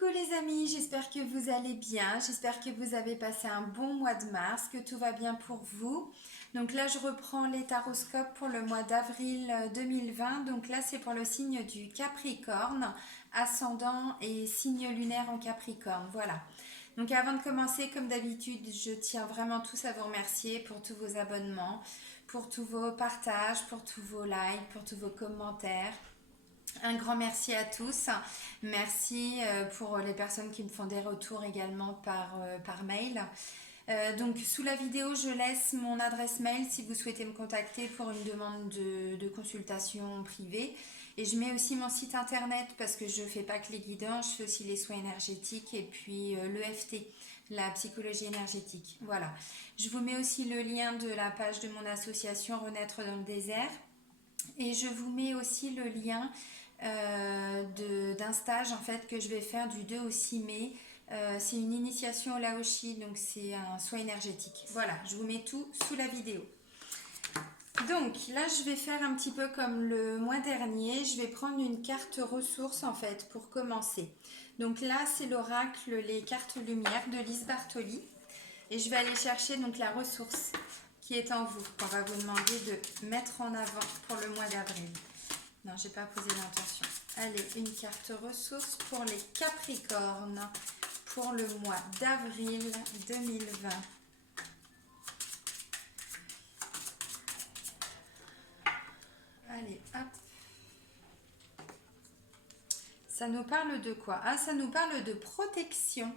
Coucou les amis, j'espère que vous allez bien, j'espère que vous avez passé un bon mois de mars, que tout va bien pour vous. Donc là je reprends les taroscopes pour le mois d'avril 2020, donc là c'est pour le signe du Capricorne, ascendant et signe lunaire en Capricorne, voilà. Donc avant de commencer, comme d'habitude, je tiens vraiment tous à vous remercier pour tous vos abonnements, pour tous vos partages, pour tous vos likes, pour tous vos commentaires. Un grand merci à tous. Merci pour les personnes qui me font des retours également par mail. Donc sous la vidéo, je laisse mon adresse mail si vous souhaitez me contacter pour une demande de consultation privée. Et je mets aussi mon site internet parce que je ne fais pas que les guidants, je fais aussi les soins énergétiques et puis l'EFT, la psychologie énergétique. Voilà. Je vous mets aussi le lien de la page de mon association Renaître dans le désert. Et je vous mets aussi le lien d'un stage en fait que je vais faire du 2 au 6 mai. C'est une initiation au Laoshi, donc c'est un soin énergétique. Voilà, je vous mets tout sous la vidéo. Donc là, je vais faire un petit peu comme le mois dernier. Je vais prendre une carte ressource en fait pour commencer. Donc là, c'est l'oracle Les cartes lumière de Lise Bartoli. Et je vais aller chercher donc la ressource qui est en vous, qu'on va vous demander de mettre en avant pour le mois d'avril. Non, j'ai pas posé l'intention. Allez, une carte ressource pour les Capricornes pour le mois d'avril 2020. Allez, hop. Ça nous parle de quoi? Ah, ça nous parle de protection.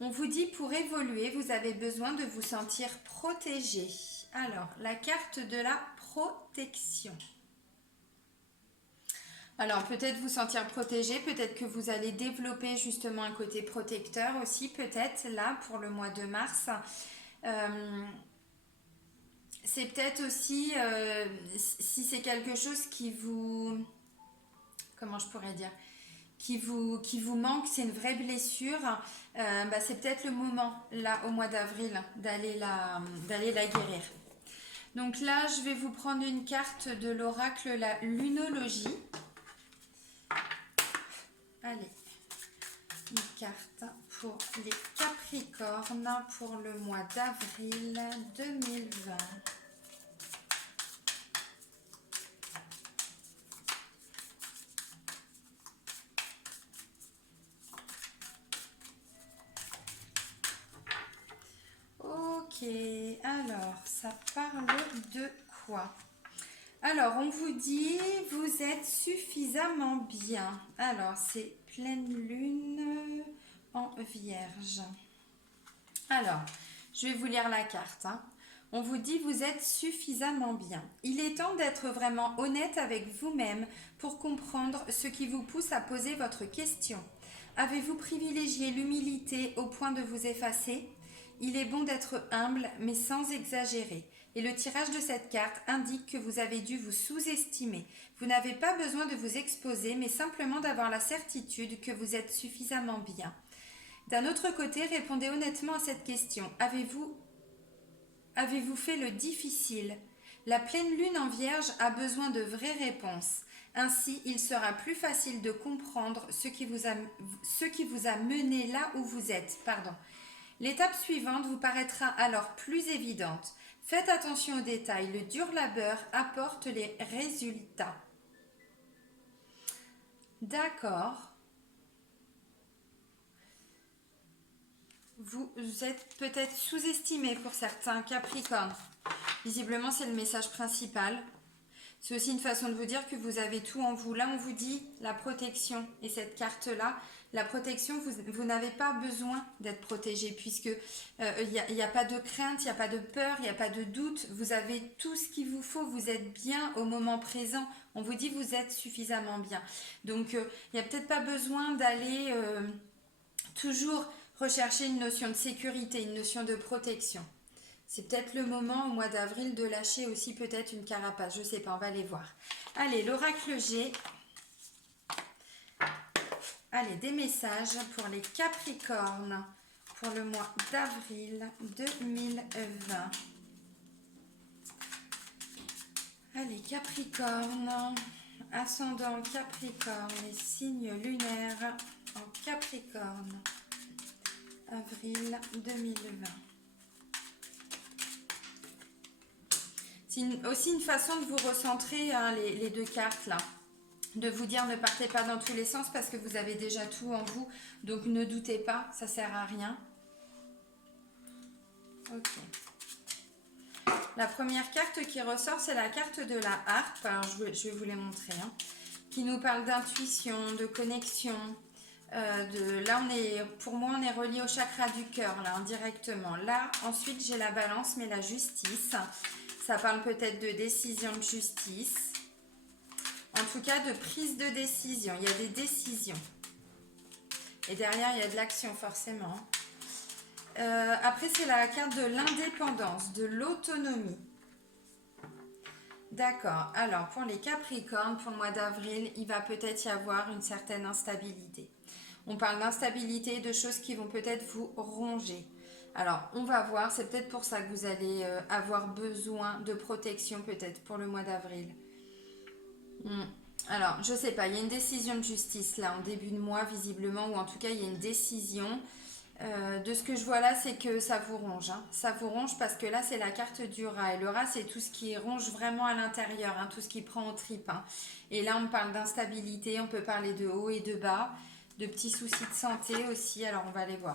On vous dit pour évoluer, vous avez besoin de vous sentir protégé. Alors, la carte de la protection. Alors, peut-être vous sentir protégé, peut-être que vous allez développer justement un côté protecteur aussi, peut-être là pour le mois de mars. C'est peut-être aussi, si c'est quelque chose qui vous... Comment je pourrais dire, qui vous manque, c'est une vraie blessure, c'est peut-être le moment, là, au mois d'avril, d'aller la guérir. Donc là, je vais vous prendre une carte de l'oracle, la lunologie. Allez, une carte pour les Capricornes pour le mois d'avril 2020. Ok, alors, ça parle de quoi? Alors, on vous dit, vous êtes suffisamment bien. Alors, c'est pleine lune en vierge. Alors, je vais vous lire la carte. On vous dit, vous êtes suffisamment bien. Il est temps d'être vraiment honnête avec vous-même pour comprendre ce qui vous pousse à poser votre question. Avez-vous privilégié l'humilité au point de vous effacer ? Il est bon d'être humble, mais sans exagérer. Et le tirage de cette carte indique que vous avez dû vous sous-estimer. Vous n'avez pas besoin de vous exposer, mais simplement d'avoir la certitude que vous êtes suffisamment bien. D'un autre côté, répondez honnêtement à cette question. Avez-vous fait le difficile ? La pleine lune en vierge a besoin de vraies réponses. Ainsi, il sera plus facile de comprendre ce qui vous a mené là où vous êtes. L'étape suivante vous paraîtra alors plus évidente. Faites attention aux détails, le dur labeur apporte les résultats. D'accord. Vous êtes peut-être sous-estimé pour certains Capricornes. Visiblement, c'est le message principal. C'est aussi une façon de vous dire que vous avez tout en vous. Là, on vous dit la protection. Et cette carte-là, la protection, vous n'avez pas besoin d'être protégé puisque il n'y a pas de crainte, il n'y a pas de peur, il n'y a pas de doute. Vous avez tout ce qu'il vous faut. Vous êtes bien au moment présent. On vous dit vous êtes suffisamment bien. Donc, il n'y a peut-être pas besoin d'aller toujours rechercher une notion de sécurité, une notion de protection. C'est peut-être le moment au mois d'avril de lâcher aussi peut-être une carapace. Je ne sais pas, on va aller voir. Allez, l'oracle G. Allez, des messages pour les Capricornes pour le mois d'avril 2020. Allez, Capricorne. ascendant Capricorne et signe lunaire en Capricorne, avril 2020. C'est aussi une façon de vous recentrer, hein, les deux cartes là. De vous dire ne partez pas dans tous les sens parce que vous avez déjà tout en vous. Donc ne doutez pas, ça sert à rien. Ok. La première carte qui ressort, c'est la carte de la harpe. Alors je vais vous les montrer. Hein, qui nous parle d'intuition, de connexion. Là, pour moi, on est relié au chakra du cœur, là, indirectement. Là, ensuite, j'ai la balance, mais la justice. Ça parle peut-être de décision de justice. En tout cas, de prise de décision. Il y a des décisions. Et derrière, il y a de l'action, forcément. Après, c'est la carte de l'indépendance, de l'autonomie. D'accord. Alors, pour les Capricornes, pour le mois d'avril, il va peut-être y avoir une certaine instabilité. On parle d'instabilité, de choses qui vont peut-être vous ronger. Alors, on va voir. C'est peut-être pour ça que vous allez avoir besoin de protection, peut-être, pour le mois d'avril. Alors, je sais pas. Il y a une décision de justice, là, en début de mois, visiblement. Ou en tout cas, il y a une décision. De ce que je vois là, c'est que ça vous ronge. Hein. Ça vous ronge parce que là, c'est la carte du rat. Et le rat, c'est tout ce qui ronge vraiment à l'intérieur, hein, tout ce qui prend aux tripes. Hein. Et là, on parle d'instabilité, on peut parler de haut et de bas, de petits soucis de santé aussi. Alors, on va les voir.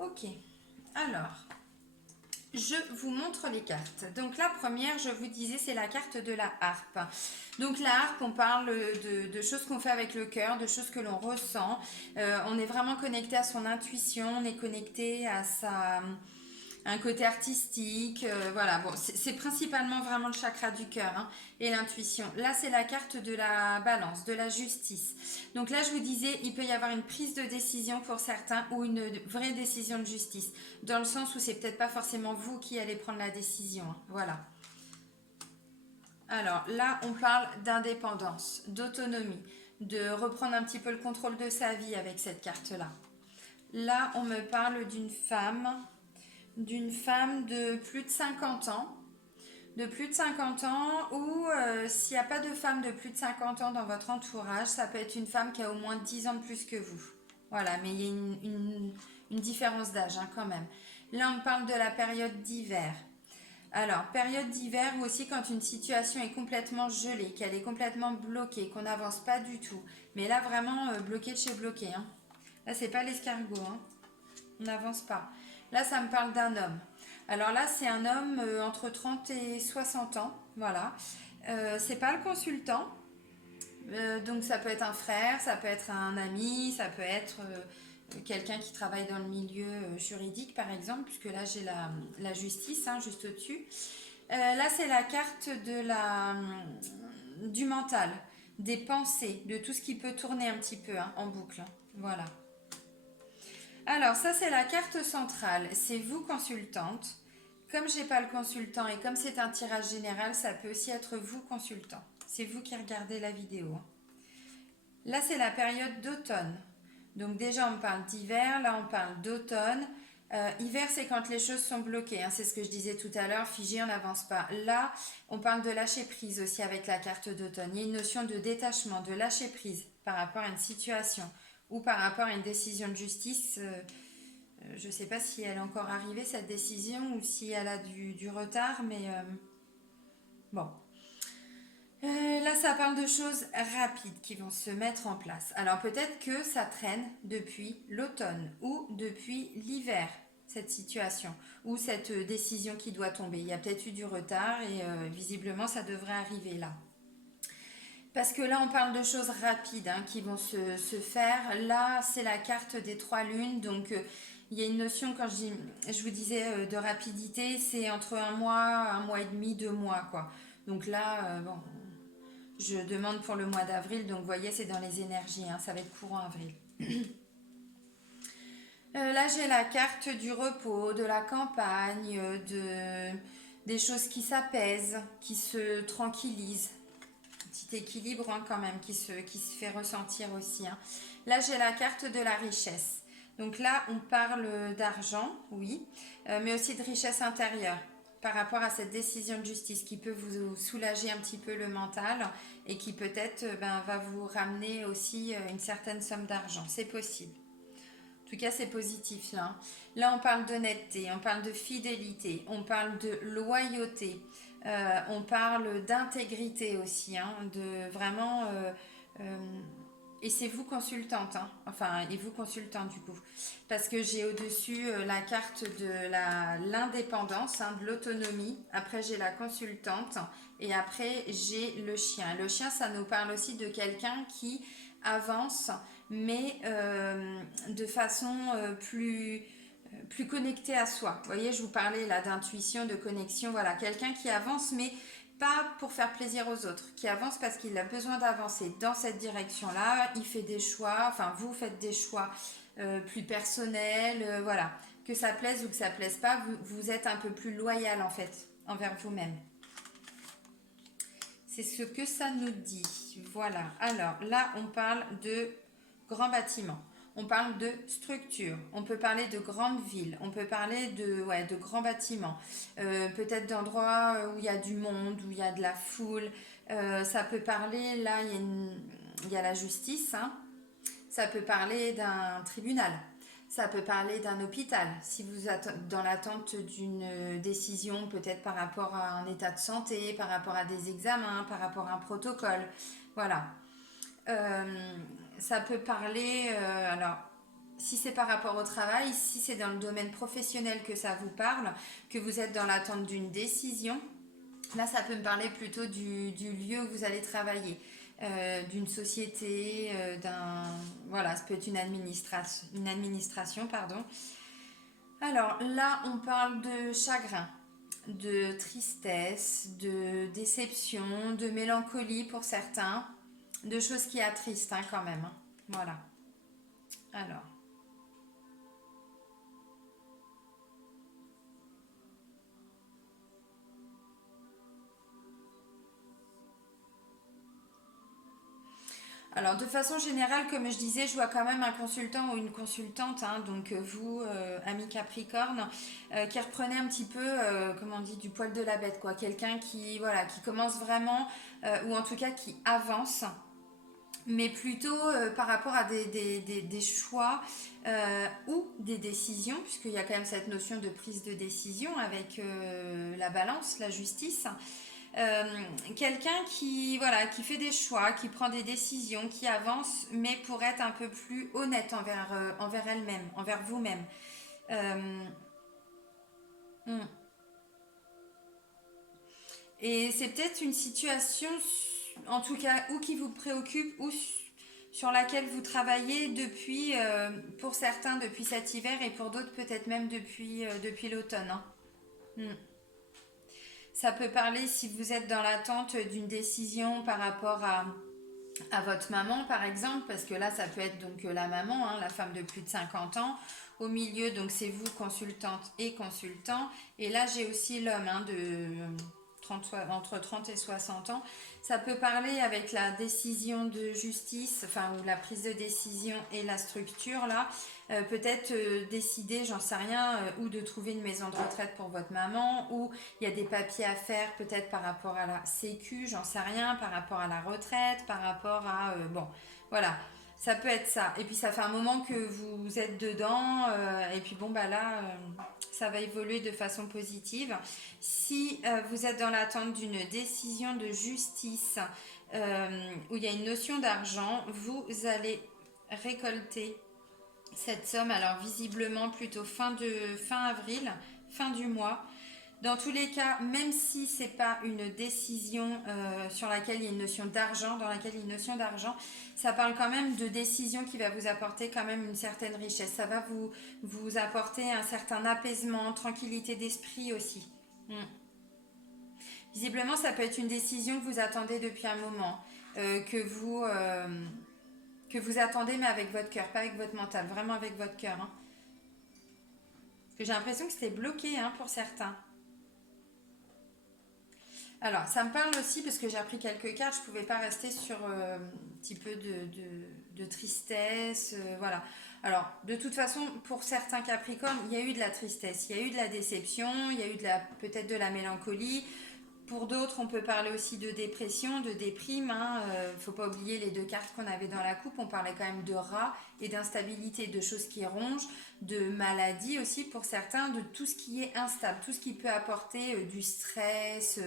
Ok, alors, je vous montre les cartes. Donc la première, je vous disais, c'est la carte de la harpe. Donc la harpe, on parle de choses qu'on fait avec le cœur, de choses que l'on ressent. On est vraiment connecté à son intuition, on est connecté à un côté artistique, voilà, bon, c'est principalement vraiment le chakra du cœur, hein, et l'intuition. Là, c'est la carte de la balance, de la justice. Donc là, je vous disais, il peut y avoir une prise de décision pour certains ou une vraie décision de justice, dans le sens où c'est peut-être pas forcément vous qui allez prendre la décision, hein, voilà. Alors là, on parle d'indépendance, d'autonomie, de reprendre un petit peu le contrôle de sa vie avec cette carte-là. Là, on me parle d'une femme de plus de 50 ans, ou s'il n'y a pas de femme de plus de 50 ans dans votre entourage, ça peut être une femme qui a au moins 10 ans de plus que vous. Voilà, mais il y a une différence d'âge, hein, quand même. Là, on parle de la période d'hiver. Alors, période d'hiver ou aussi quand une situation est complètement gelée, qu'elle est complètement bloquée, qu'on n'avance pas du tout. Mais là, vraiment, bloqué de chez bloqué. Hein. Là, c'est pas l'escargot. Hein. On n'avance pas. Là, ça me parle d'un homme. Alors là, c'est un homme entre 30 et 60 ans. Voilà. C'est pas le consultant. Donc ça peut être un frère, ça peut être un ami, ça peut être quelqu'un qui travaille dans le milieu juridique, par exemple, puisque là, j'ai la justice, hein, juste au-dessus. Là, c'est la carte du mental, des pensées, de tout ce qui peut tourner un petit peu, hein, en boucle. Hein. Voilà. Alors, ça, c'est la carte centrale. C'est vous, consultante. Comme j'ai pas le consultant et comme c'est un tirage général, ça peut aussi être vous, consultant. C'est vous qui regardez la vidéo. Là, c'est la période d'automne. Donc déjà, on parle d'hiver. Là, on parle d'automne. Hiver, c'est quand les choses sont bloquées. Hein, c'est ce que je disais tout à l'heure. Figé, on n'avance pas. Là, on parle de lâcher prise aussi avec la carte d'automne. Il y a une notion de détachement, de lâcher prise par rapport à une situation ou par rapport à une décision de justice. Je ne sais pas si elle est encore arrivée, cette décision, ou si elle a du retard, mais bon. Là, ça parle de choses rapides qui vont se mettre en place. Alors peut-être que ça traîne depuis l'automne ou depuis l'hiver, cette situation, ou cette décision qui doit tomber. Il y a peut-être eu du retard et visiblement, ça devrait arriver là. Parce que là, on parle de choses rapides, hein, qui vont se faire. Là, c'est la carte des 3 lunes. Donc, il y a une notion, quand je vous disais de rapidité, c'est entre un mois et demi, 2 mois, quoi. Donc là, bon, Je demande pour le mois d'avril, donc vous voyez, c'est dans les énergies, hein, ça va être courant avril. Là, j'ai la carte du repos, de la campagne, des choses qui s'apaisent, qui se tranquillisent. Petit équilibre hein, quand même qui se fait ressentir aussi. Hein. Là, j'ai la carte de la richesse. Donc là, on parle d'argent, oui, mais aussi de richesse intérieure par rapport à cette décision de justice qui peut vous soulager un petit peu le mental et qui peut-être va vous ramener aussi une certaine somme d'argent. C'est possible. En tout cas, c'est positif là. Là, on parle d'honnêteté, on parle de fidélité, on parle de loyauté, on parle d'intégrité aussi, hein, de vraiment. Et c'est vous consultante, hein, enfin, et vous consultant du coup, parce que j'ai au-dessus la carte de l'indépendance, hein, de l'autonomie. Après, j'ai la consultante et après, j'ai le chien. Le chien, ça nous parle aussi de quelqu'un qui avance mais de façon plus connectée à soi. Vous voyez, je vous parlais là d'intuition, de connexion, voilà, quelqu'un qui avance, mais pas pour faire plaisir aux autres, qui avance parce qu'il a besoin d'avancer dans cette direction-là, il fait des choix, enfin vous faites des choix plus personnels, voilà, que ça plaise ou que ça plaise pas, vous êtes un peu plus loyal en fait envers vous-même. C'est ce que ça nous dit. Voilà. Alors là, on parle de grands bâtiments. On parle de structure. On peut parler de grandes villes. On peut parler de grands bâtiments. Peut-être d'endroits où il y a du monde, où il y a de la foule. Ça peut parler, là, il y a la justice. Hein. Ça peut parler d'un tribunal. Ça peut parler d'un hôpital, si vous êtes dans l'attente d'une décision, peut-être par rapport à un état de santé, par rapport à des examens, par rapport à un protocole. Voilà. Ça peut parler, alors, si c'est par rapport au travail, si c'est dans le domaine professionnel que ça vous parle, que vous êtes dans l'attente d'une décision, là, ça peut me parler plutôt du lieu où vous allez travailler. D'une société, voilà, ça peut être une administration, pardon. Alors là, on parle de chagrin, de tristesse, de déception, de mélancolie pour certains, de choses qui attristent hein, quand même. Hein. Voilà. Alors. Alors, de façon générale, comme je disais, je vois quand même un consultant ou une consultante, hein, donc vous, ami Capricorne, qui reprenez un petit peu, comment on dit, du poil de la bête, quoi. Quelqu'un qui, voilà, qui commence vraiment, ou en tout cas qui avance, mais plutôt par rapport à des choix ou des décisions, puisqu'il y a quand même cette notion de prise de décision avec la balance, la justice. Euh, Quelqu'un qui voilà qui fait des choix, qui prend des décisions, qui avance, mais pour être un peu plus honnête envers elle-même, envers vous-même. Euh, hmm. Et c'est peut-être une situation, en tout cas, ou qui vous préoccupe, ou sur laquelle vous travaillez depuis, pour certains depuis cet hiver et pour d'autres peut-être même depuis l'automne. Hein. Hmm. Ça peut parler si vous êtes dans l'attente d'une décision par rapport à votre maman par exemple, parce que là ça peut être donc la maman, hein, la femme de plus de 50 ans. Au milieu, donc c'est vous, consultante et consultant. Et là j'ai aussi l'homme hein, de 30, entre 30 et 60 ans. Ça peut parler avec la décision de justice, enfin ou la prise de décision et la structure là. Peut-être décider, j'en sais rien, ou de trouver une maison de retraite pour votre maman, ou il y a des papiers à faire peut-être par rapport à la sécu, j'en sais rien, par rapport à la retraite, par rapport à... bon, voilà, ça peut être ça. Et puis ça fait un moment que vous êtes dedans, et puis bon, bah là, ça va évoluer de façon positive. Si vous êtes dans l'attente d'une décision de justice, où il y a une notion d'argent, vous allez récolter cette somme, alors visiblement plutôt fin avril, fin du mois. Dans tous les cas, même si c'est pas une décision sur laquelle il y a une notion d'argent, dans laquelle il y a une notion d'argent, ça parle quand même de décision qui va vous apporter quand même une certaine richesse. Ça va vous apporter un certain apaisement, tranquillité d'esprit aussi. Mm. Visiblement, ça peut être une décision que vous attendez depuis un moment, que vous attendez, mais avec votre cœur, pas avec votre mental, vraiment avec votre cœur. Hein. Parce que j'ai l'impression que c'était bloqué hein, pour certains. Alors, ça me parle aussi, parce que j'ai appris quelques cartes, je ne pouvais pas rester sur un petit peu de tristesse, voilà. Alors, de toute façon, pour certains Capricornes, il y a eu de la tristesse, il y a eu de la déception, il y a eu peut-être de la mélancolie. Pour d'autres, on peut parler aussi de dépression, de déprime. Il ne faut pas oublier les deux cartes qu'on avait dans la coupe. On parlait quand même de rats et d'instabilité, de choses qui rongent, de maladies aussi pour certains, de tout ce qui est instable, tout ce qui peut apporter du stress,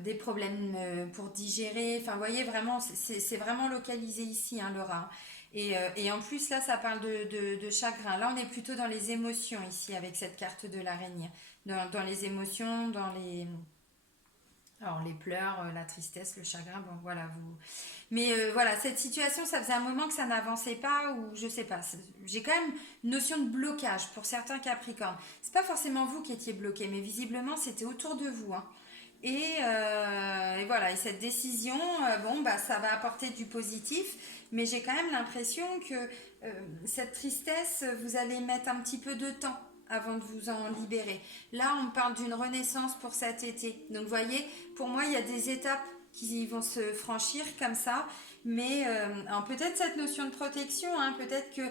des problèmes pour digérer. Enfin, vous voyez, vraiment, c'est vraiment localisé ici, hein, le rat. Et en plus, là, ça parle de chagrin. Là, on est plutôt dans les émotions ici avec cette carte de l'araignée. Dans les émotions, dans les... Alors les pleurs, la tristesse, le chagrin, bon voilà vous. Mais voilà, cette situation, ça faisait un moment que ça n'avançait pas ou je sais pas. J'ai quand même une notion de blocage pour certains Capricornes. C'est pas forcément vous qui étiez bloqué, mais visiblement c'était autour de vous. Hein. Et voilà, et cette décision, bon bah ça va apporter du positif, mais j'ai quand même l'impression que cette tristesse, vous allez mettre un petit peu de temps avant de vous en libérer. Là, on parle d'une renaissance pour cet été. Donc, vous voyez, pour moi, il y a des étapes qui vont se franchir comme ça. Mais alors peut-être cette notion de protection, hein, peut-être que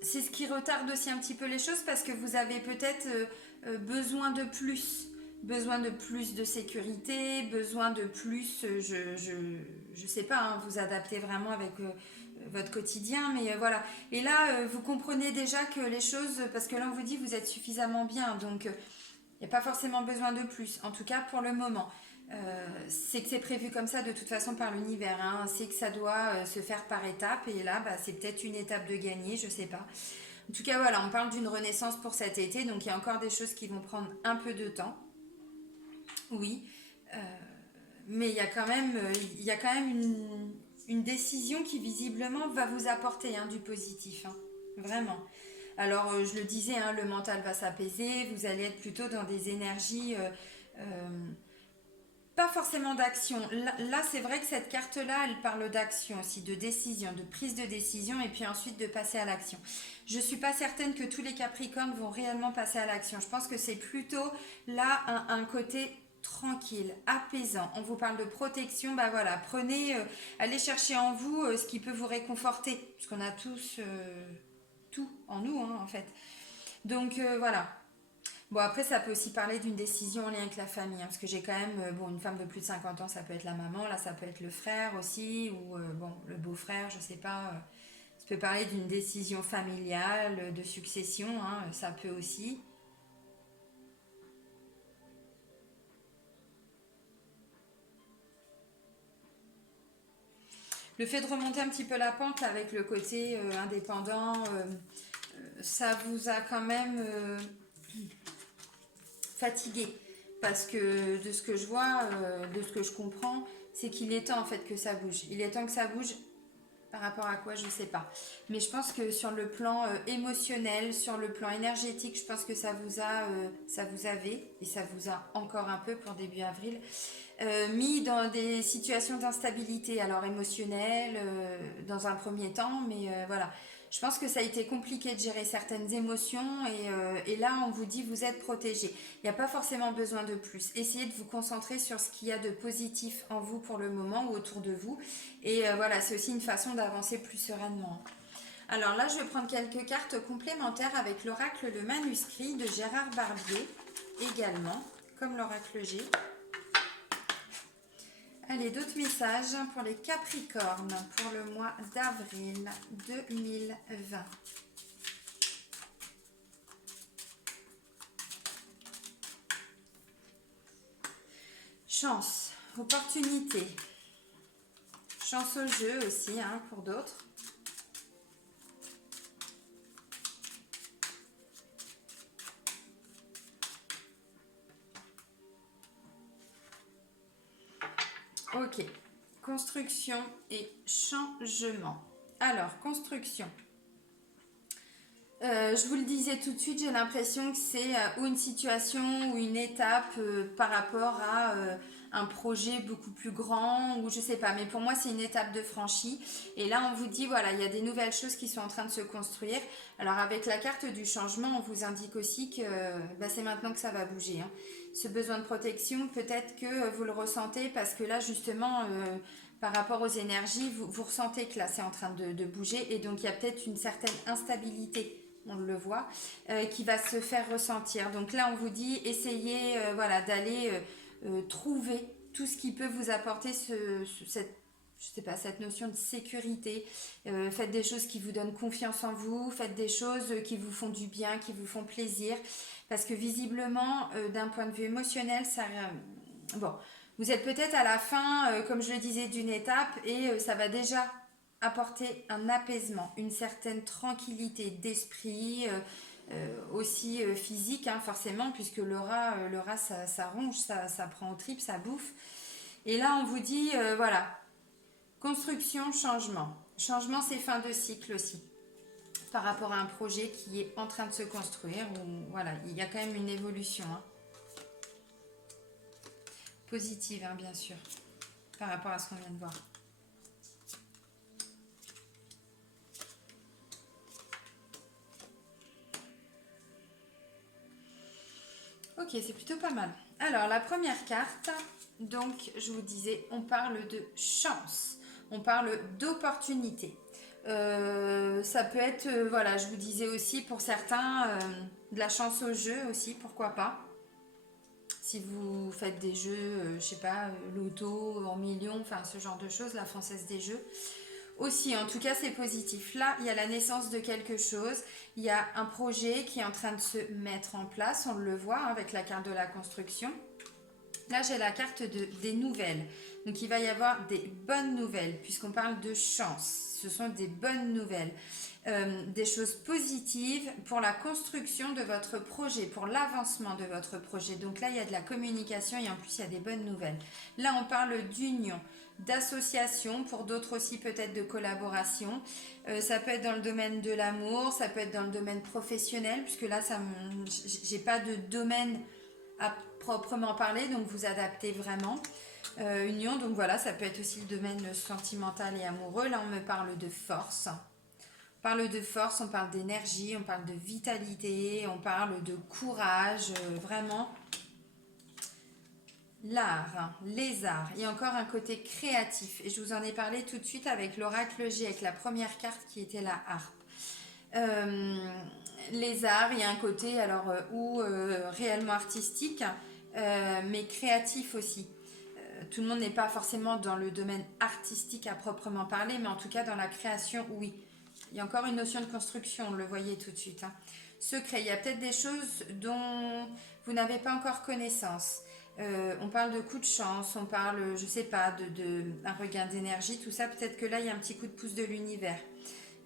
c'est ce qui retarde aussi un petit peu les choses parce que vous avez peut-être besoin de plus de sécurité, besoin de plus, je sais pas, hein, vous adapter vraiment avec votre quotidien, mais voilà. Et là, vous comprenez déjà que les choses, parce que là on vous dit vous êtes suffisamment bien, donc il n'y a pas forcément besoin de plus, en tout cas pour le moment. C'est que c'est prévu comme ça de toute façon par l'univers, hein. C'est que ça doit se faire par étapes, et là bah, c'est peut-être une étape de gagner, je sais pas. En tout cas voilà, on parle d'une renaissance pour cet été, donc il y a encore des choses qui vont prendre un peu de temps, oui, euh, mais il y a quand même une décision qui visiblement va vous apporter hein, du positif, hein, vraiment. Alors je le disais, hein, le mental va s'apaiser, vous allez être plutôt dans des énergies euh, pas forcément d'action. Là, c'est vrai que cette carte-là, elle parle d'action aussi, de décision, de prise de décision et puis ensuite de passer à l'action. Je ne suis pas certaine que tous les Capricornes vont réellement passer à l'action. Je pense que c'est plutôt là un côté tranquille, apaisant. On vous parle de protection, bah voilà, prenez, allez chercher en vous ce qui peut vous réconforter, puisqu'on a tous tout en nous, hein, en fait. Donc voilà, bon, après, ça peut aussi parler d'une décision en lien avec la famille, hein, parce que j'ai quand même, bon, une femme de plus de 50 ans, ça peut être la maman, là, ça peut être le frère aussi, ou bon, le beau-frère, je sais pas. Ça peut parler d'une décision familiale, de succession, hein, ça peut aussi. Le fait de remonter un petit peu la pente là, avec le côté indépendant, ça vous a quand même fatigué. Parce que de ce que je vois, de ce que je comprends, c'est qu'il est temps en fait que ça bouge. Il est temps que ça bouge. Par rapport à quoi, je ne sais pas. Mais je pense que sur le plan émotionnel, sur le plan énergétique, je pense que ça vous avait, et ça vous a encore un peu pour début avril, mis dans des situations d'instabilité, alors émotionnelle, dans un premier temps, mais voilà. Je pense que ça a été compliqué de gérer certaines émotions et là on vous dit vous êtes protégé. Il n'y a pas forcément besoin de plus. Essayez de vous concentrer sur ce qu'il y a de positif en vous pour le moment ou autour de vous. Et voilà, c'est aussi une façon d'avancer plus sereinement. Alors là, je vais prendre quelques cartes complémentaires avec l'oracle Le Manuscrit de Gérard Barbier également, comme l'oracle G. Allez, d'autres messages pour les Capricornes pour le mois d'avril 2020. Chance, opportunité, chance au jeu aussi hein, pour d'autres. Ok, construction et changement. Alors, construction. Je vous le disais tout de suite, j'ai l'impression que c'est ou une situation ou une étape par rapport à un projet beaucoup plus grand ou je sais pas, mais pour moi c'est une étape de franchie. Et là on vous dit voilà, il y a des nouvelles choses qui sont en train de se construire. Alors avec la carte du changement, on vous indique aussi que bah, c'est maintenant que ça va bouger, hein. Ce besoin de protection, peut-être que vous le ressentez parce que là justement par rapport aux énergies, vous ressentez que là c'est en train de bouger et donc il y a peut-être une certaine instabilité, on le voit, qui va se faire ressentir. Donc là, on vous dit, essayez voilà, d'aller trouver tout ce qui peut vous apporter cette, je sais pas, cette notion de sécurité. Faites des choses qui vous donnent confiance en vous, faites des choses qui vous font du bien, qui vous font plaisir. Parce que visiblement, d'un point de vue émotionnel, ça... bon, vous êtes peut-être à la fin, comme je le disais, d'une étape et ça va déjà apporter un apaisement, une certaine tranquillité d'esprit, aussi physique, hein, forcément, puisque le rat ça ronge, ça prend aux tripes, ça bouffe. Et là, on vous dit, voilà, construction, changement. Changement, c'est fin de cycle aussi, par rapport à un projet qui est en train de se construire, où voilà, il y a quand même une évolution, hein, positive, hein, bien sûr, par rapport à ce qu'on vient de voir. Ok, c'est plutôt pas mal. Alors, la première carte, donc, je vous disais, on parle de chance. On parle d'opportunité. Ça peut être, voilà, je vous disais aussi, pour certains, de la chance au jeu aussi, pourquoi pas. Si vous faites des jeux, je sais pas, loto, en millions, enfin, ce genre de choses, la Française des Jeux. Aussi, en tout cas, c'est positif. Là, il y a la naissance de quelque chose. Il y a un projet qui est en train de se mettre en place. On le voit avec la carte de la construction. Là, j'ai la carte des nouvelles. Donc, il va y avoir des bonnes nouvelles, puisqu'on parle de chance. Ce sont des bonnes nouvelles. Des choses positives pour la construction de votre projet, pour l'avancement de votre projet. Donc là, il y a de la communication et en plus, il y a des bonnes nouvelles. Là, on parle d'union, d'association, pour d'autres aussi peut-être de collaboration. Ça peut être dans le domaine de l'amour, ça peut être dans le domaine professionnel, puisque là, j'ai pas de domaine à proprement parler, donc vous adaptez vraiment. Union, donc voilà, ça peut être aussi le domaine sentimental et amoureux. Là, on me parle de force. On parle de force, on parle d'énergie, on parle de vitalité, on parle de courage, vraiment. L'art, les arts, il y a encore un côté créatif. Et je vous en ai parlé tout de suite avec l'oracle G, avec la première carte qui était la harpe. Les arts, il y a un côté alors réellement artistique, mais créatif aussi. Tout le monde n'est pas forcément dans le domaine artistique à proprement parler, mais en tout cas dans la création, oui. Il y a encore une notion de construction, on le voyait tout de suite, hein. Secret, il y a peut-être des choses dont vous n'avez pas encore connaissance. On parle de coup de chance, on parle, je sais pas, un regain d'énergie, tout ça. Peut-être que là, il y a un petit coup de pouce de l'univers.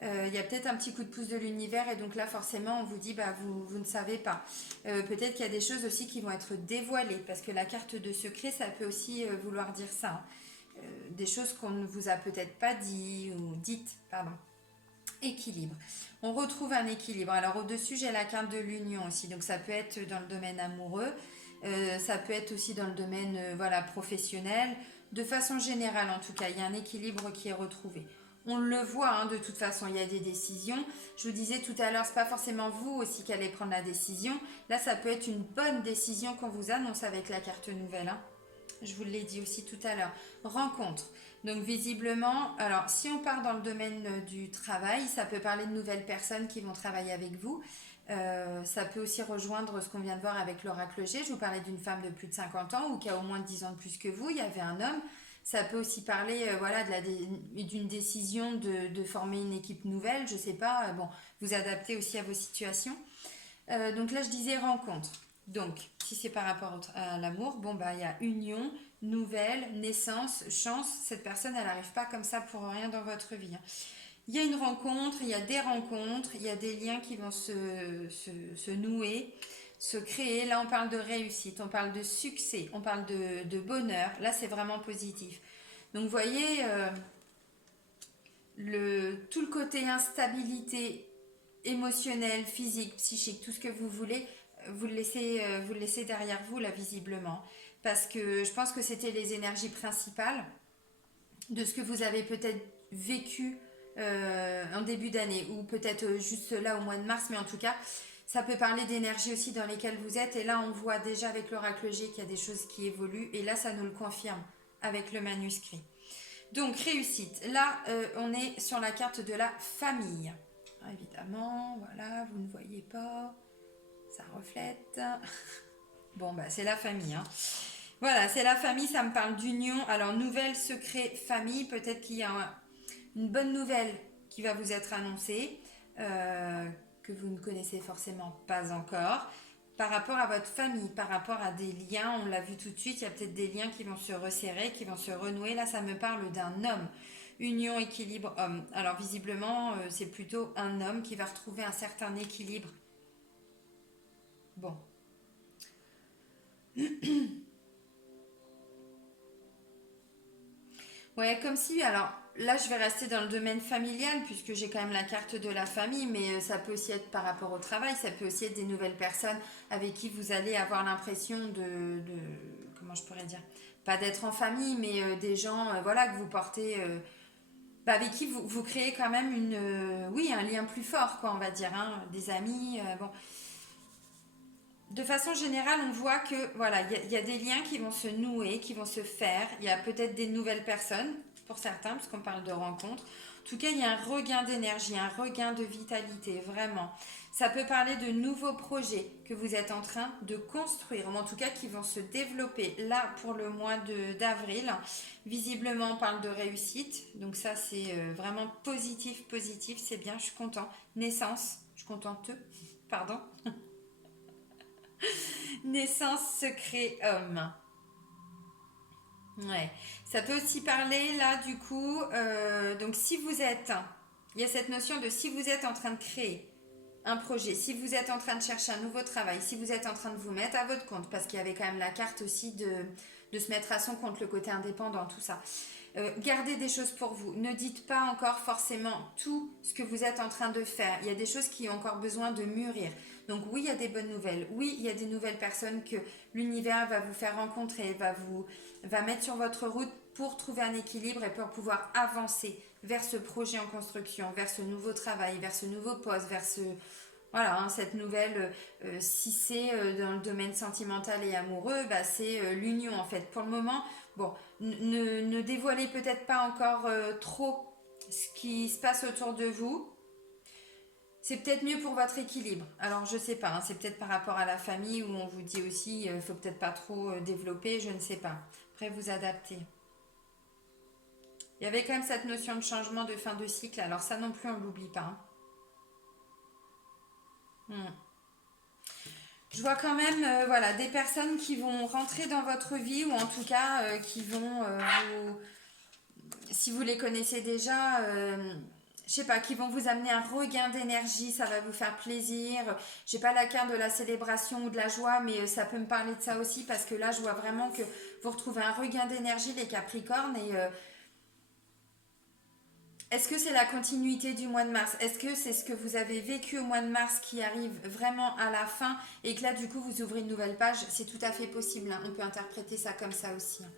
Il y a peut-être un petit coup de pouce de l'univers et donc là forcément on vous dit bah vous ne savez pas. Peut-être qu'il y a des choses aussi qui vont être dévoilées parce que la carte de secret ça peut aussi vouloir dire ça, hein. Des choses qu'on ne vous a peut-être pas dit ou dites, pardon. Équilibre. On retrouve un équilibre. Alors au-dessus j'ai la carte de l'union aussi, donc ça peut être dans le domaine amoureux, ça peut être aussi dans le domaine voilà professionnel. De façon générale en tout cas, il y a un équilibre qui est retrouvé. On le voit, hein, de toute façon, il y a des décisions. Je vous disais tout à l'heure, c'est pas forcément vous aussi qui allez prendre la décision. Là, ça peut être une bonne décision qu'on vous annonce avec la carte nouvelle, hein. Je vous l'ai dit aussi tout à l'heure. Rencontre. Donc visiblement, alors si on part dans le domaine du travail, ça peut parler de nouvelles personnes qui vont travailler avec vous. Ça peut aussi rejoindre ce qu'on vient de voir avec l'oracle G. Je vous parlais d'une femme de plus de 50 ans ou qui a au moins 10 ans de plus que vous. Il y avait un homme. Ça peut aussi parler voilà, d'une décision de former une équipe nouvelle. Je sais pas, bon, vous adaptez aussi à vos situations. Donc là, je disais rencontre. Donc, si c'est par rapport à l'amour, bon, bah, il y a union, nouvelle, naissance, chance. Cette personne, elle n'arrive pas comme ça pour rien dans votre vie, hein. Il y a une rencontre, il y a des rencontres, il y a des liens qui vont se nouer, se créer. Là, on parle de réussite, on parle de succès, on parle de bonheur. Là, c'est vraiment positif. Donc, vous voyez, tout le côté instabilité émotionnel, physique, psychique, tout ce que vous voulez, vous le laissez derrière vous là visiblement. Parce que je pense que c'était les énergies principales de ce que vous avez peut-être vécu en début d'année ou peut-être juste là au mois de mars, mais en tout cas, ça peut parler d'énergie aussi dans lesquelles vous êtes. Et là, on voit déjà avec l'oracle G qu'il y a des choses qui évoluent et là, ça nous le confirme avec le manuscrit. Donc, réussite. Là, on est sur la carte de la famille. Évidemment, voilà, vous ne voyez pas, ça reflète. Bon, bah, c'est la famille, hein. Voilà, c'est la famille, ça me parle d'union. Alors, nouvelle, secret, famille, peut-être qu'il y a une bonne nouvelle qui va vous être annoncée, que vous ne connaissez forcément pas encore, par rapport à votre famille, par rapport à des liens, on l'a vu tout de suite, il y a peut-être des liens qui vont se resserrer, qui vont se renouer. Là, ça me parle d'un homme. Union, équilibre, homme. Alors, visiblement, c'est plutôt un homme qui va retrouver un certain équilibre. Bon. Ouais, comme si, alors là je vais rester dans le domaine familial puisque j'ai quand même la carte de la famille, mais ça peut aussi être par rapport au travail, ça peut aussi être des nouvelles personnes avec qui vous allez avoir l'impression comment je pourrais dire, pas d'être en famille, mais des gens voilà, que vous portez, bah, avec qui vous créez quand même oui, un lien plus fort, quoi, on va dire, hein, des amis, bon. De façon générale, on voit que voilà, il y a des liens qui vont se nouer, qui vont se faire. Il y a peut-être des nouvelles personnes pour certains, puisqu'on parle de rencontres. En tout cas, il y a un regain d'énergie, un regain de vitalité, vraiment. Ça peut parler de nouveaux projets que vous êtes en train de construire, ou en tout cas qui vont se développer. Là, pour le mois d'avril, visiblement, on parle de réussite. Donc ça, c'est vraiment positif, positif. C'est bien, je suis content. Naissance, je suis contente, pardon. Naissance, secret, homme. Ouais. Ça peut aussi parler là du coup, donc si vous êtes, il y a cette notion de si vous êtes en train de créer un projet, si vous êtes en train de chercher un nouveau travail, si vous êtes en train de vous mettre à votre compte, parce qu'il y avait quand même la carte aussi de se mettre à son compte, le côté indépendant, tout ça. Gardez des choses pour vous. Ne dites pas encore forcément tout ce que vous êtes en train de faire. Il y a des choses qui ont encore besoin de mûrir. Donc oui, il y a des bonnes nouvelles. Oui, il y a des nouvelles personnes que l'univers va vous faire rencontrer, va mettre sur votre route pour trouver un équilibre et pour pouvoir avancer vers ce projet en construction, vers ce nouveau travail, vers ce nouveau poste, vers voilà, hein, cette nouvelle, si c'est dans le domaine sentimental et amoureux, bah, c'est l'union en fait. Pour le moment, bon, ne dévoilez peut-être pas encore trop ce qui se passe autour de vous. C'est peut-être mieux pour votre équilibre. Alors je sais pas, hein, c'est peut-être par rapport à la famille où on vous dit aussi, faut peut-être pas trop développer, je ne sais pas. Après vous adapter. Il y avait quand même cette notion de changement de fin de cycle, alors ça non plus on l'oublie pas, hein. Hmm. Je vois quand même voilà, des personnes qui vont rentrer dans votre vie ou en tout cas qui vont si vous les connaissez déjà, je sais pas, qui vont vous amener un regain d'énergie, ça va vous faire plaisir. J'ai pas la carte de la célébration ou de la joie, mais ça peut me parler de ça aussi parce que là, je vois vraiment que vous retrouvez un regain d'énergie, les Capricornes, et est-ce que c'est la continuité du mois de mars? Est-ce que c'est ce que vous avez vécu au mois de mars qui arrive vraiment à la fin et que là, du coup, vous ouvrez une nouvelle page? C'est tout à fait possible, hein. On peut interpréter ça comme ça aussi, hein.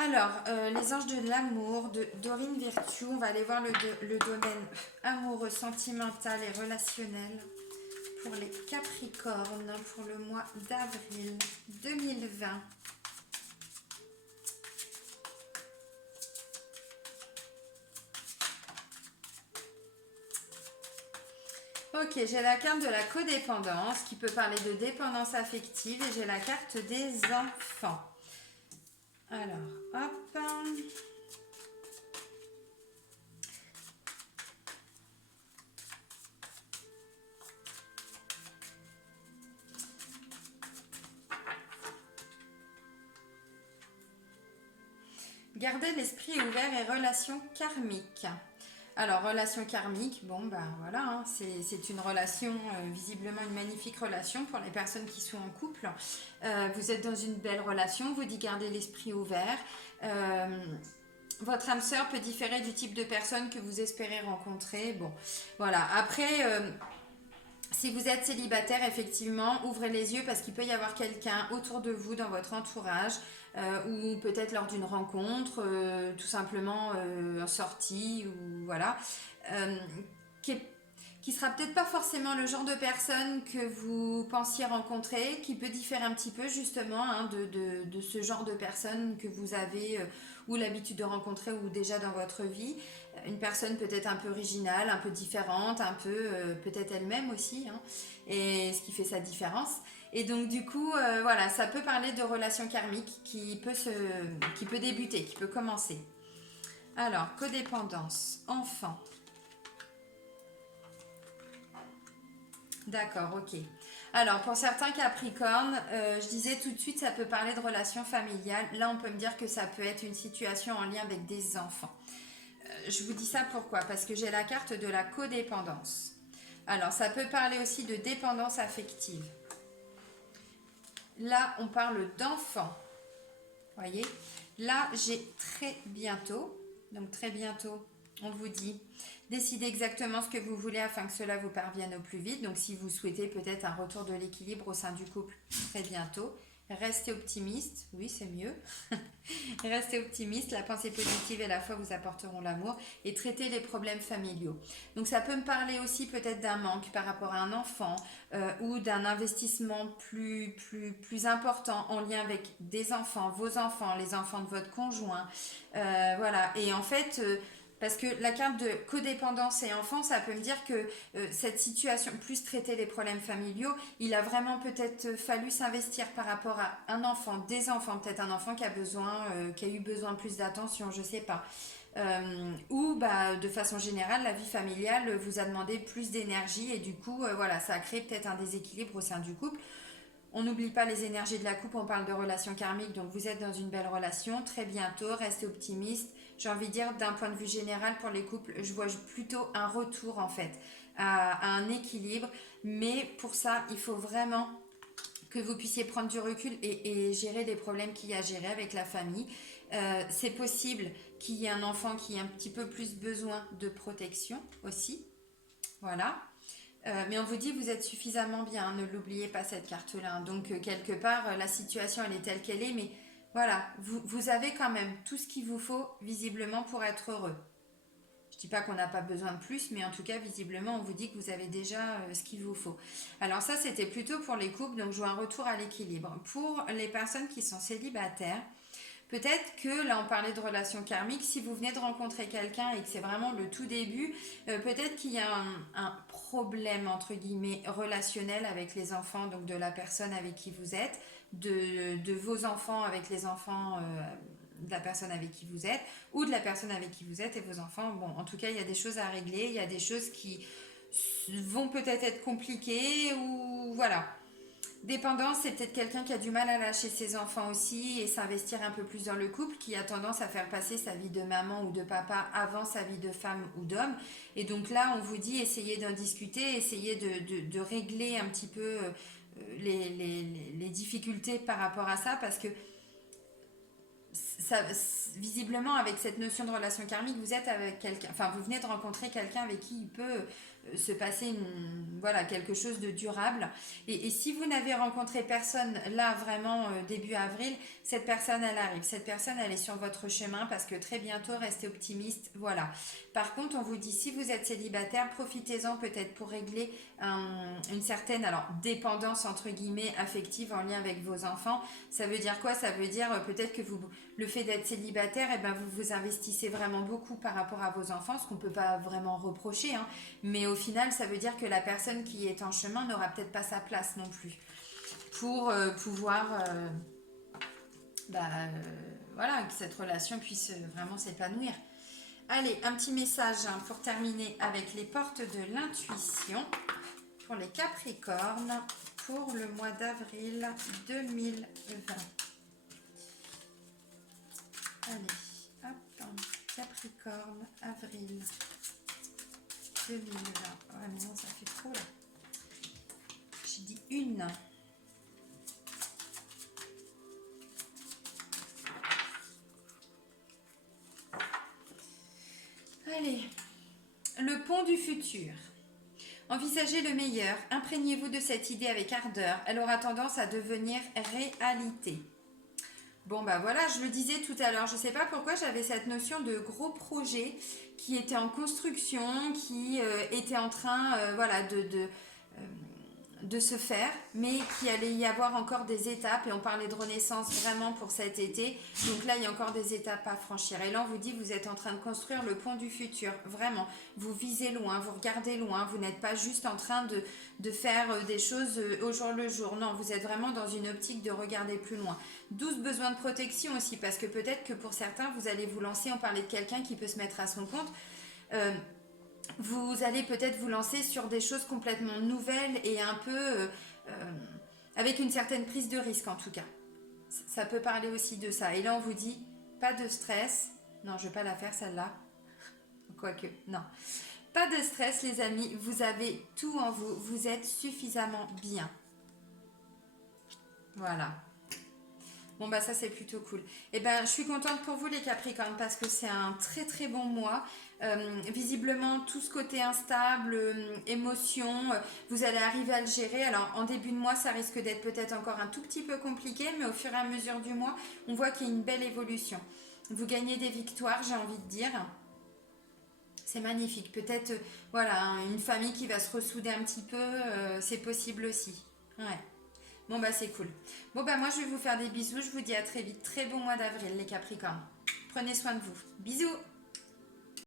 Alors, les anges de l'amour de Dorine Virtue, on va aller voir le domaine amoureux, sentimental et relationnel pour les Capricornes pour le mois d'avril 2020. Ok, j'ai la carte de la codépendance qui peut parler de dépendance affective et j'ai la carte des enfants. Alors, hop. Garder l'esprit ouvert et relation karmique. Alors, relation karmique, bon, ben voilà, hein, c'est une relation, visiblement une magnifique relation pour les personnes qui sont en couple. Vous êtes dans une belle relation, vous dites garder l'esprit ouvert. Votre âme sœur peut différer du type de personne que vous espérez rencontrer. Bon, voilà. Après, si vous êtes célibataire, effectivement, ouvrez les yeux parce qu'il peut y avoir quelqu'un autour de vous, dans votre entourage, ou peut-être lors d'une rencontre, tout simplement en sortie, ou voilà, euh, qui est qui sera peut-être pas forcément le genre de personne que vous pensiez rencontrer, qui peut différer un petit peu justement hein, de ce genre de personne que vous avez ou l'habitude de rencontrer ou déjà dans votre vie. Une personne peut-être un peu originale, un peu différente, un peu peut-être elle-même aussi, hein, et ce qui fait sa différence. Et donc du coup, voilà, ça peut parler de relations karmiques qui peut débuter, qui peut commencer. Alors, codépendance, enfant. D'accord, ok. Alors, pour certains Capricornes, je disais tout de suite, ça peut parler de relations familiales. Là, on peut me dire que ça peut être une situation en lien avec des enfants. Je vous dis ça pourquoi? Parce que j'ai la carte de la codépendance. Alors, ça peut parler aussi de dépendance affective. Là, on parle d'enfants. Voyez? Là, j'ai très bientôt, donc très bientôt, on vous dit, décidez exactement ce que vous voulez afin que cela vous parvienne au plus vite. Donc si vous souhaitez peut-être un retour de l'équilibre au sein du couple, très bientôt. Restez optimiste, oui c'est mieux. Restez optimiste, la pensée positive et la foi vous apporteront l'amour et traitez les problèmes familiaux. Donc ça peut me parler aussi peut-être d'un manque par rapport à un enfant ou d'un investissement plus important en lien avec des enfants, vos enfants, les enfants de votre conjoint. Voilà, et en fait... parce que la carte de codépendance et enfant, ça peut me dire que cette situation, plus traiter les problèmes familiaux, il a vraiment peut-être fallu s'investir par rapport à un enfant, des enfants, peut-être un enfant qui a eu besoin de plus d'attention, je sais pas. Ou bah, de façon générale, la vie familiale vous a demandé plus d'énergie et du coup, voilà, ça a créé peut-être un déséquilibre au sein du couple. On n'oublie pas les énergies de la coupe, on parle de relations karmiques, donc vous êtes dans une belle relation, très bientôt, restez optimiste. J'ai envie de dire, d'un point de vue général pour les couples, je vois plutôt un retour en fait, à un équilibre, mais pour ça, il faut vraiment que vous puissiez prendre du recul et gérer les problèmes qu'il y a à gérer avec la famille. C'est possible qu'il y ait un enfant qui ait un petit peu plus besoin de protection aussi, voilà. Mais on vous dit vous êtes suffisamment bien, hein, ne l'oubliez pas cette carte-là. Hein. Donc quelque part, la situation elle est telle qu'elle est, mais voilà, vous avez quand même tout ce qu'il vous faut visiblement pour être heureux. Je ne dis pas qu'on n'a pas besoin de plus, mais en tout cas, visiblement, on vous dit que vous avez déjà ce qu'il vous faut. Alors ça, c'était plutôt pour les couples, donc je vois un retour à l'équilibre. Pour les personnes qui sont célibataires, peut-être que, là on parlait de relations karmiques, si vous venez de rencontrer quelqu'un et que c'est vraiment le tout début, peut-être qu'il y a un problème, entre guillemets, relationnel avec les enfants, donc de la personne avec qui vous êtes, de vos enfants avec les enfants de la personne avec qui vous êtes, ou de la personne avec qui vous êtes et vos enfants. Bon, en tout cas, il y a des choses à régler, il y a des choses qui vont peut-être être compliquées, ou voilà. Dépendance, c'est peut-être quelqu'un qui a du mal à lâcher ses enfants aussi et s'investir un peu plus dans le couple, qui a tendance à faire passer sa vie de maman ou de papa avant sa vie de femme ou d'homme. Et donc là, on vous dit, essayez d'en discuter, essayez de régler un petit peu les difficultés par rapport à ça, parce que ça, visiblement, avec cette notion de relation karmique, vous êtes avec quelqu'un, enfin, vous venez de rencontrer quelqu'un avec qui il peut se passer voilà, quelque chose de durable. Et si vous n'avez rencontré personne là vraiment début avril, cette personne elle arrive. Cette personne elle est sur votre chemin parce que très bientôt, restez optimiste. Voilà. Par contre, on vous dit si vous êtes célibataire, profitez-en peut-être pour régler une certaine alors dépendance entre guillemets affective en lien avec vos enfants. Ça veut dire quoi? Ça veut dire peut-être que le fait d'être célibataire, eh ben, vous vous investissez vraiment beaucoup par rapport à vos enfants, ce qu'on ne peut pas vraiment reprocher. Hein. Mais au final, ça veut dire que la personne qui est en chemin n'aura peut-être pas sa place non plus pour pouvoir voilà, que cette relation puisse vraiment s'épanouir. Allez, un petit message hein, pour terminer avec les portes de l'intuition pour les Capricornes pour le mois d'avril 2020. Allez, hop, Capricorne, avril 2020. Ah mais non, ça fait trop là. J'ai dit une. pont du futur. Envisagez le meilleur, imprégnez-vous de cette idée avec ardeur, elle aura tendance à devenir réalité. Bon bah voilà, je le disais tout à l'heure, je ne sais pas pourquoi j'avais cette notion de gros projet qui était en construction, qui était en train voilà, de se faire, mais qu'il allait y avoir encore des étapes, et on parlait de renaissance vraiment pour cet été, donc là il y a encore des étapes à franchir, et là on vous dit vous êtes en train de construire le pont du futur, vraiment, vous visez loin, vous regardez loin, vous n'êtes pas juste en train de faire des choses au jour le jour, non, vous êtes vraiment dans une optique de regarder plus loin. 12 besoins de protection aussi, parce que peut-être que pour certains vous allez vous lancer, on parlait de quelqu'un qui peut se mettre à son compte, vous allez peut-être vous lancer sur des choses complètement nouvelles et un peu avec une certaine prise de risque en tout cas. Ça peut parler aussi de ça. Et là on vous dit, pas de stress. Non, je ne vais pas la faire celle-là. Quoique, non. Pas de stress les amis, vous avez tout en vous. Vous êtes suffisamment bien. Voilà. Bon bah ça c'est plutôt cool. Et ben je suis contente pour vous les Capricornes parce que c'est un très très bon mois. Visiblement tout ce côté instable, émotion, vous allez arriver à le gérer. Alors en début de mois ça risque d'être peut-être encore un tout petit peu compliqué, mais au fur et à mesure du mois on voit qu'il y a une belle évolution. Vous gagnez des victoires, j'ai envie de dire. C'est magnifique. Peut-être voilà une famille qui va se ressouder un petit peu, c'est possible aussi. Ouais. Bon bah c'est cool. Bon bah moi je vais vous faire des bisous, je vous dis à très vite. Très bon mois d'avril les Capricornes. Prenez soin de vous. Bisous.